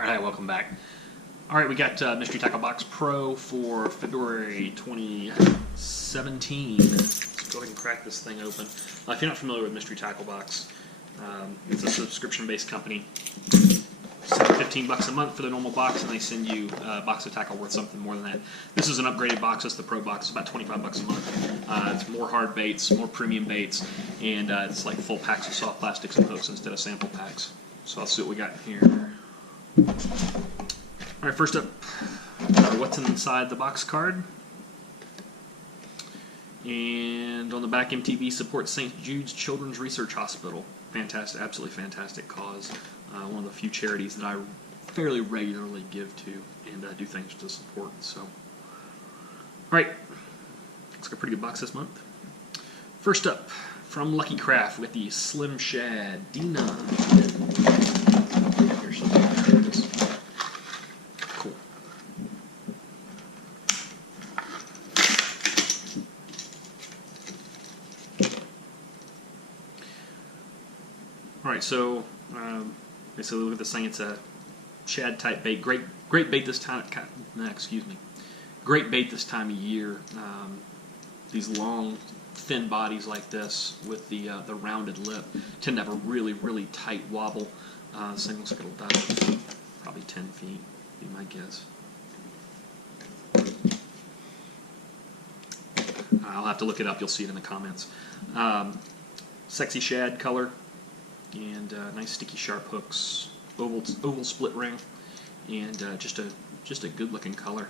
Alright, welcome back. Alright, we got Mystery Tackle Box Pro for February 2017. Let's go ahead and crack this thing open. If you're not familiar with Mystery Tackle Box, it's a subscription-based company. $15 a month for the normal box, and they send you a box of tackle worth something more than that. This is an upgraded box. It's the Pro box. It's about $25 a month. It's more hard baits, more premium baits, and it's like full packs of soft plastics and hooks instead of sample packs. So let's see what we got here. Alright, first up, what's inside the box card. And on the back, MTB supports St. Jude's Children's Research Hospital. Fantastic, absolutely fantastic cause. One of the few charities that I fairly regularly give to and do things to support. So, alright, looks like a pretty good box this month. First up, from Lucky Craft, we got the Slim Shad D9. Cool. Alright, so basically look at this thing. It's a shad type bait. Great bait this time. Great bait this time of year. These long, thin bodies like this with the rounded lip tend to have a really tight wobble. This thing looks like it'll dive probably 10 feet, be my guess. I'll have to look it up. You'll see it in the comments. Sexy shad color and nice sticky sharp hooks. Oval split ring and just a good looking color.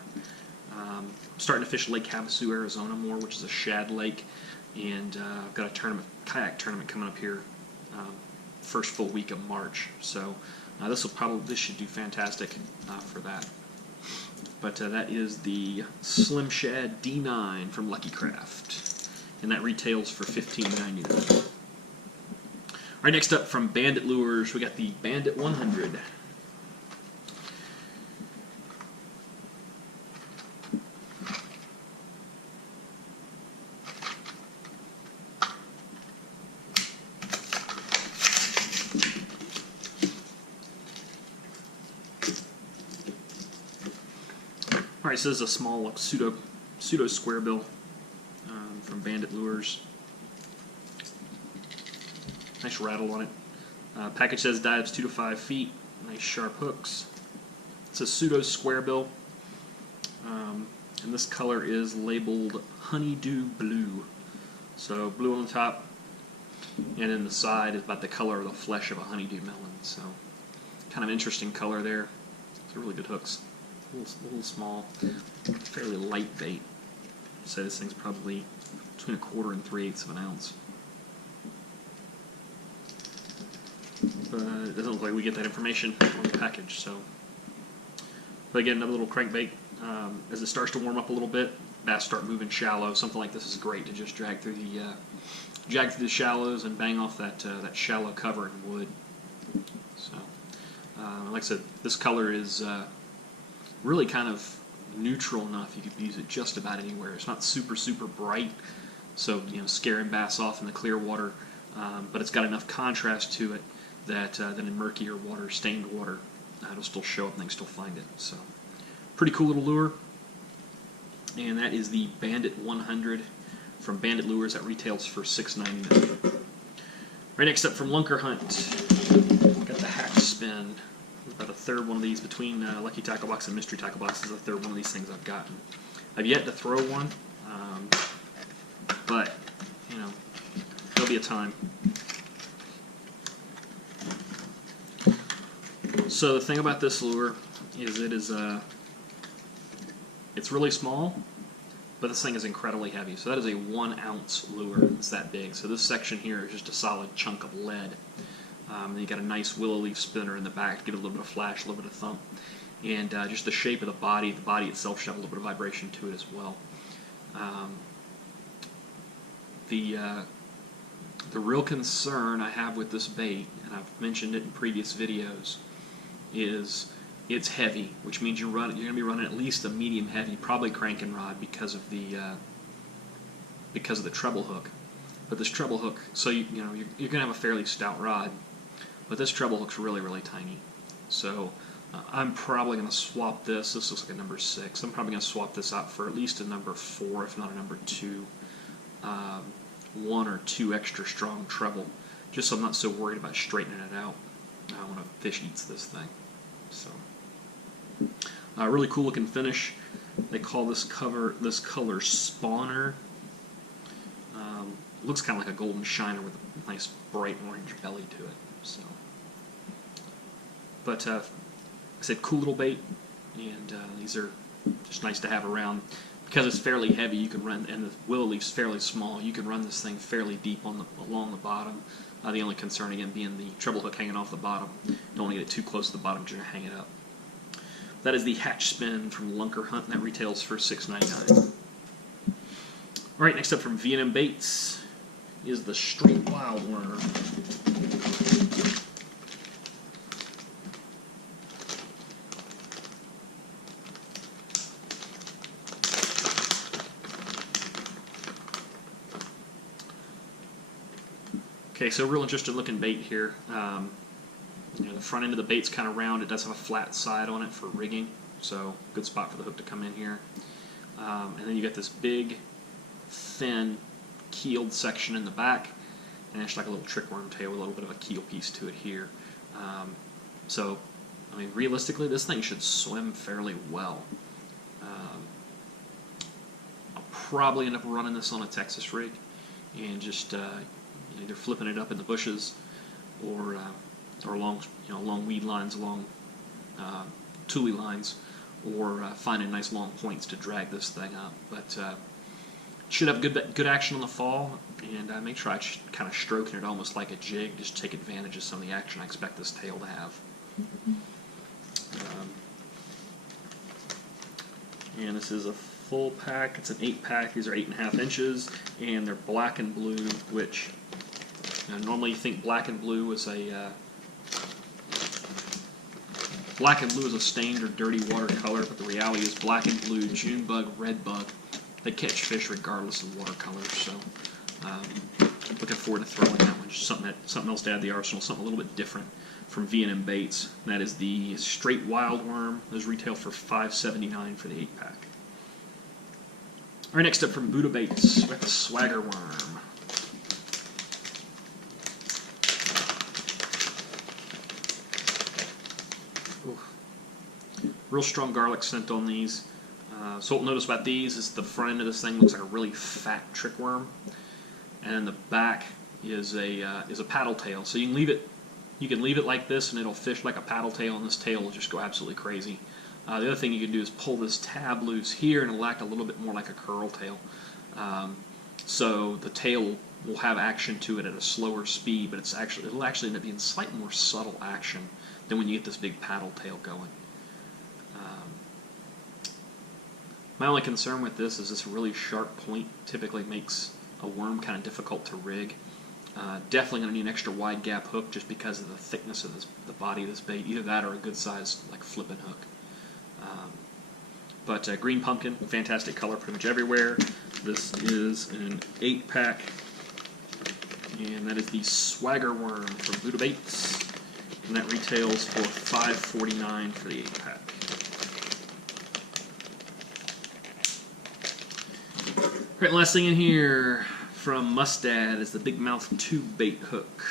I'm starting to fish Lake Havasu, Arizona more, which is a shad lake, and I've got a kayak tournament coming up here first full week of March. So this should do fantastic for that. But that is the Slim Shad D9 from Lucky Craft, and that retails for $15.99. All right, next up from Bandit Lures, we got the Bandit 100. Alright, so this is a small pseudo square bill from Bandit Lures. Nice rattle on it. Package says dives 2 to 5 feet. Nice sharp hooks. It's a pseudo square bill, and this color is labeled Honeydew Blue. So blue on the top, and then the side is about the color of the flesh of a honeydew melon. So kind of interesting color there. It's really good hooks. A little small, fairly light bait. So this thing's probably between 1/4 and 3/8 of an ounce. But it doesn't look like we get that information on the package. So, but again, another little crankbait. As it starts to warm up a little bit, bass start moving shallow. Something like this is great to just drag through the shallows and bang off that shallow cover in wood. So, like I said, this color is really kind of neutral enough. You could use it just about anywhere. It's not super bright, so scaring bass off in the clear water, but it's got enough contrast to it that in murkier water, stained water, it'll still show up and they can still find it. So pretty cool little lure, and that is the Bandit 100 from Bandit Lures that retails for $6.99. Right, next up from Lunker Hunt, got the Hack Spin. About a third one of these between Lucky Tackle Box and Mystery Tackle Box is the third one of these things I've gotten. I've yet to throw one, but there'll be a time. So the thing about this lure is it's really small, but this thing is incredibly heavy. So that is a 1 ounce lure. It's that big. So this section here is just a solid chunk of lead. Then you got a nice willow leaf spinner in the back to give it a little bit of flash, a little bit of thump, and just the shape of the body itself should have a little bit of vibration to it as well. The real concern I have with this bait, and I've mentioned it in previous videos, is it's heavy, which means you're going to be running at least a medium heavy, probably cranking rod because of the treble hook. But this treble hook, so you're going to have a fairly stout rod. But this treble hook's really tiny. So I'm probably going to swap this. This looks like a number 6. I'm probably going to swap this out for at least a number 4, if not a number 2. 1 or 2 extra strong treble, just so I'm not so worried about straightening it out when a fish eats this thing. So, really cool looking finish. They call this color spawner. Looks kind of like a golden shiner with a nice bright orange belly to it. So, but I said cool little bait, and these are just nice to have around. Because it's fairly heavy, you can run, and the willow leaf's fairly small, you can run this thing fairly deep along the bottom. The only concern, again, being the treble hook hanging off the bottom. Don't want to get it too close to the bottom because you're going to hang it up. That is the hatch spin from Lunker Hunt, and that retails for $6.99. All right, next up from V&M Baits is the Straight Wild Worm. Okay, so real interesting looking bait here. The front end of the bait's kind of round. It does have a flat side on it for rigging, so good spot for the hook to come in here. And then you got this big, thin, keeled section in the back, and it's like a little trickworm tail with a little bit of a keel piece to it here. So, I mean, realistically, this thing should swim fairly well. I'll probably end up running this on a Texas rig and just either flipping it up in the bushes or along along weed lines, along tule lines, or finding nice long points to drag this thing up. But should have good action on the fall, and I may try kind of stroking it almost like a jig, just take advantage of some of the action I expect this tail to have. And this is a full pack. It's an 8-pack. These are 8.5 inches, and they're black and blue, which normally you think black and blue is a stained or dirty watercolor, but the reality is black and blue, June bug, red bug, they catch fish regardless of watercolor. So looking forward to throwing that one. Just something else to add to the arsenal, something a little bit different from V&M Baits. And that is the Straight Wild Worm. Those retail for $5.79 for the 8-pack. All right, next up from Buddha Baits, we got the Swagger Worm. Real strong garlic scent on these. So what we'll notice about these is the front end of this thing looks like a really fat trickworm, and the back is a paddle tail. So you can leave it like this, and it'll fish like a paddle tail, and this tail will just go absolutely crazy. The other thing you can do is pull this tab loose here, and it'll act a little bit more like a curl tail. So the tail will have action to it at a slower speed, but it'll actually end up being slightly more subtle action than when you get this big paddle tail going. My only concern with this is this really sharp point typically makes a worm kind of difficult to rig. Definitely going to need an extra wide gap hook just because of the thickness of the body of this bait. Either that or a good size like flipping hook. But green pumpkin, fantastic color pretty much everywhere. This is an 8-pack, and that is the Swagger Worm from Buddha Baits, and that retails for $5.49 for the 8-pack. All right, last thing in here from Mustad is the Big Mouth Tube Bait Hook.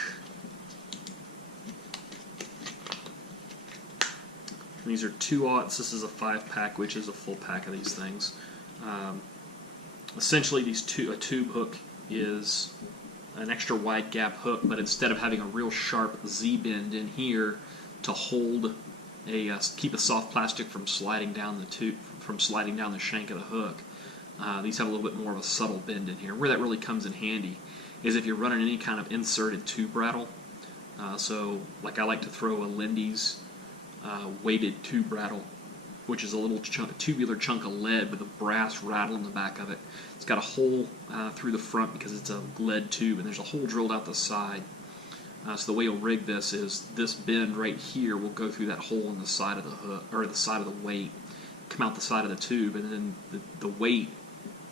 And these are 2/0. This is a 5-pack, which is a full pack of these things. Essentially, a tube hook is an extra wide gap hook, but instead of having a real sharp Z-bend in here to hold keep a soft plastic from sliding down the tube, from sliding down the shank of the hook, these have a little bit more of a subtle bend in here. Where that really comes in handy is if you're running any kind of inserted tube rattle. So, like I like to throw a Lindy's weighted tube rattle, which is a little tubular chunk of lead with a brass rattle in the back of it. It's got a hole through the front because it's a lead tube, and there's a hole drilled out the side. So the way you'll rig this is this bend right here will go through that hole in the side of the hook, or the side of the weight, come out the side of the tube, and then the weight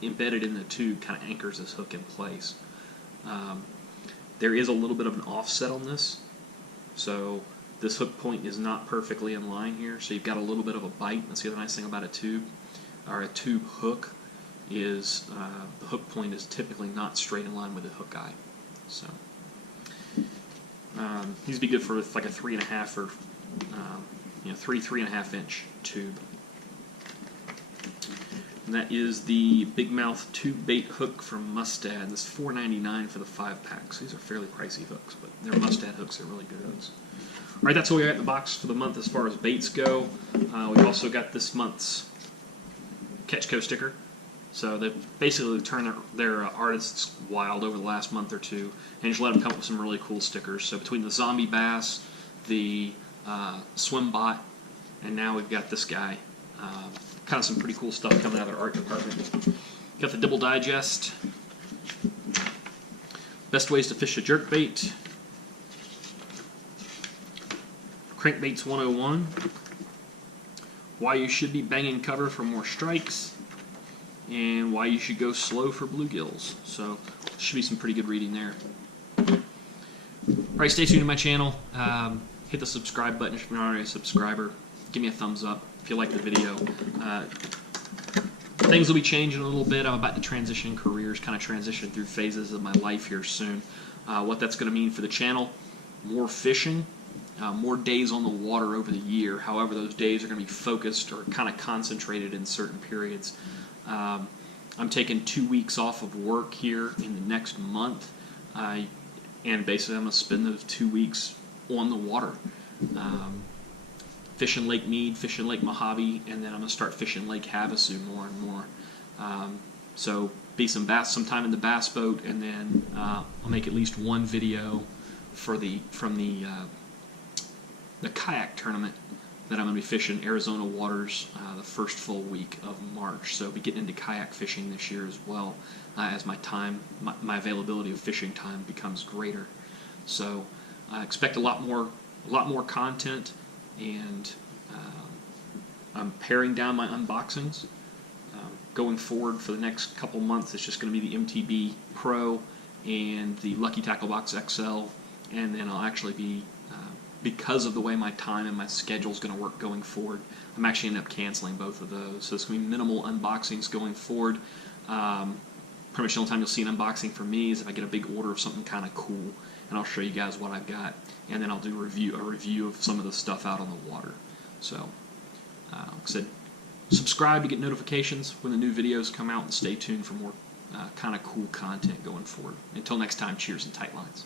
embedded in the tube kind of anchors this hook in place. There is a little bit of an offset on this, so This hook point is not perfectly in line here, so you've got a little bit of a bite. That's the other nice thing about a tube, or a tube hook, is the hook point is typically not straight in line with the hook eye. So these would be good for like a 3.5 or 3.5 inch tube. And that is the big mouth tube bait hook from Mustad. This is $4.99 for the 5-pack. So these are fairly pricey hooks, but they're Mustad hooks. They're really good hooks. All right, that's all we got in the box for the month as far as baits go. We've also got this month's Catchco sticker. So they've basically turned their artists wild over the last month or two, and just let them come up with some really cool stickers. So between the zombie bass, the swim bot, and now we've got this guy. Kind of some pretty cool stuff coming out of their art department. Got the Dibble Digest. Best ways to fish a jerkbait. Crankbaits 101. Why you should be banging cover for more strikes. And why you should go slow for bluegills. So, should be some pretty good reading there. Alright, stay tuned to my channel. Hit the subscribe button if you're not already a subscriber. Give me a thumbs up if you like the video. Things will be changing a little bit. I'm about to transition careers, kind of transition through phases of my life here soon. What that's going to mean for the channel: more fishing, more days on the water over the year. However, those days are going to be focused or kind of concentrated in certain periods. I'm taking 2 weeks off of work here in the next month, and basically I'm going to spend those 2 weeks on the water. Fishing Lake Mead, fishing Lake Mojave, and then I'm going to start fishing Lake Havasu more and more. So be some bass sometime in the bass boat, and then I'll make at least one video from the kayak tournament that I'm going to be fishing Arizona waters the first full week of March. So I'll be getting into kayak fishing this year as well, as my availability of fishing time becomes greater. So I expect a lot more content. And I'm paring down my unboxings. Going forward for the next couple months, it's just going to be the MTB Pro and the Lucky Tackle Box XL, and then I'll actually be, because of the way my time and my schedule is going to work going forward, I'm actually end up canceling both of those. So it's going to be minimal unboxings going forward. Pretty much the only time you'll see an unboxing from me is if I get a big order of something kind of cool, and I'll show you guys what I've got, and then I'll do a review of some of the stuff out on the water. So, like I said, subscribe to get notifications when the new videos come out, and stay tuned for more kind of cool content going forward. Until next time, cheers and tight lines.